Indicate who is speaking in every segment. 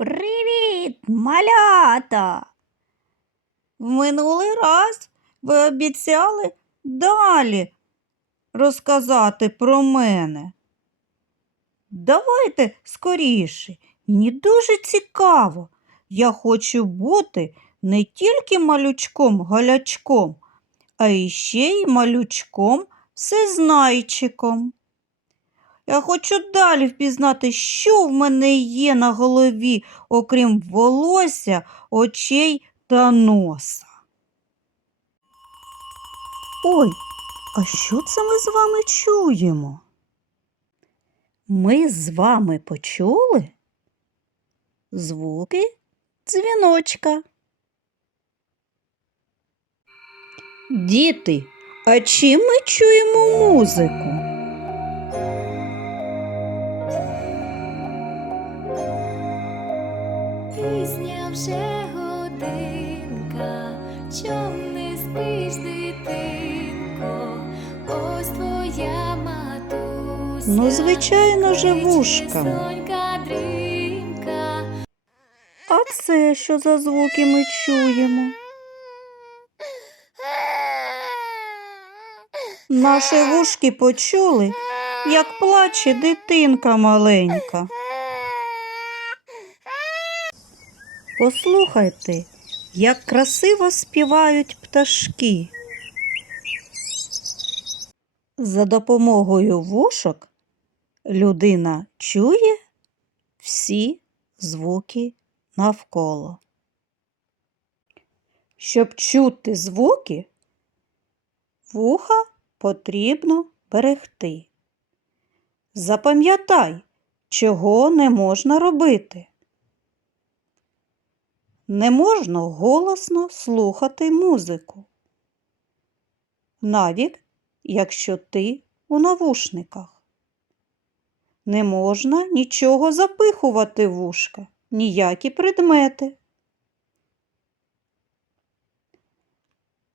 Speaker 1: Привіт, малята! В минулий раз ви обіцяли далі розказати про мене. Давайте скоріше. Мені дуже цікаво. Я хочу бути не тільки малючком-галячком, а іще й малючком всезнайчиком. Я хочу далі впізнати, що в мене є на голові, окрім волосся, очей та носа. Ой, а що це ми з вами чуємо? Ми з вами почули звуки дзвіночка. Діти, а чим ми чуємо музику?
Speaker 2: Вже годинка, чом не спиш, дитинко, ось твоя матуся.
Speaker 1: Ну, звичайно же,
Speaker 2: дрімка.
Speaker 1: А це що за звуки ми чуємо? Наші вушки почули, як плаче дитинка маленька. Послухайте, як красиво співають пташки. За допомогою вушок людина чує всі звуки навколо. Щоб чути звуки, вуха потрібно берегти. Запам'ятай, чого не можна робити. Не можна голосно слухати музику. Навіть якщо ти у навушниках. Не можна нічого запихувати в вушка, ніякі предмети.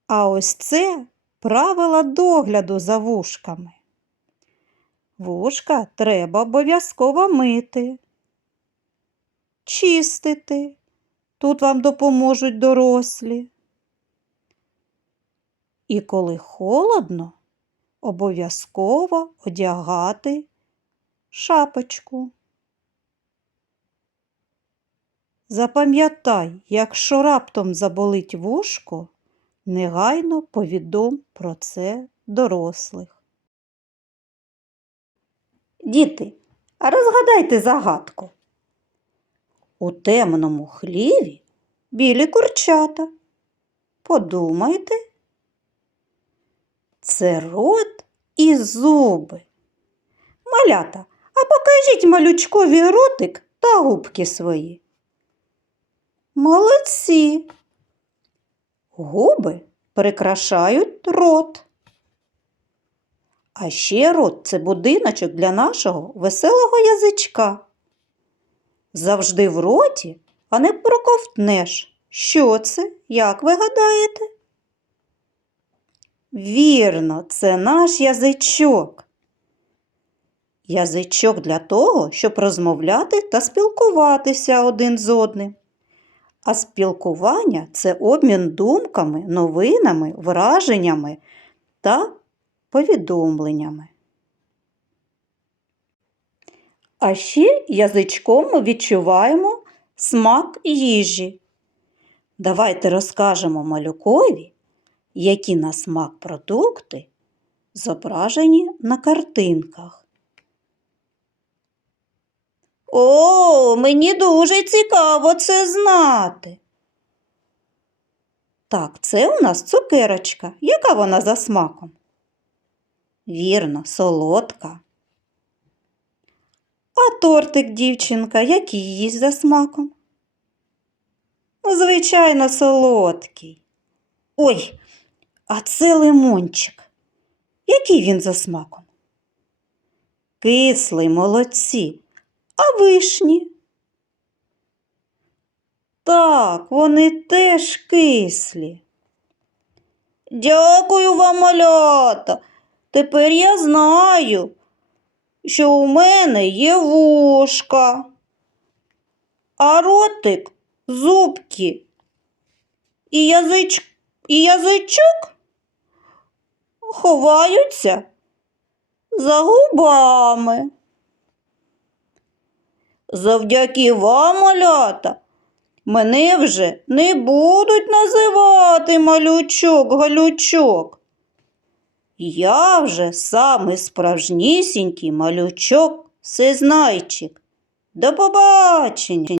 Speaker 1: А ось це правила догляду за вушками. Вушка треба обов'язково мити, чистити. Тут вам допоможуть дорослі. І коли холодно, обов'язково одягати шапочку. Запам'ятай, якщо раптом заболить вушко, негайно повідом про це дорослих. Діти, розгадайте загадку. У темному хліві білі курчата. Подумайте. Це рот і зуби. Малята, а покажіть малючкові ротик та губки свої. Молодці. Губи прикрашають рот. А ще рот це будиночок для нашого веселого язичка. Завжди в роті, а не проковтнеш. Що це, як ви гадаєте? Вірно, це наш язичок. Язичок для того, щоб розмовляти та спілкуватися один з одним. А спілкування це обмін думками, новинами, враженнями та повідомленнями. А ще язичком ми відчуваємо смак їжі. Давайте розкажемо малюкові, які на смак продукти зображені на картинках. О, мені дуже цікаво це знати. Так, це у нас цукерочка. Яка вона за смаком? Вірно, солодка. А тортик, дівчинка, який їсть за смаком? Ну, звичайно, солодкий. Ой, а це лимончик. Який він за смаком? Кислий, молодці. А вишні? Так, вони теж кислі. Дякую вам, малята. Тепер я знаю, що у мене є вушка. а ротик, зубки і, язич... і язичок ховаються за губами. Завдяки вам, малята, мене вже не будуть називати малючок-галючок. Я вже самий справжнісінький малючок всезнайчик. До побачення!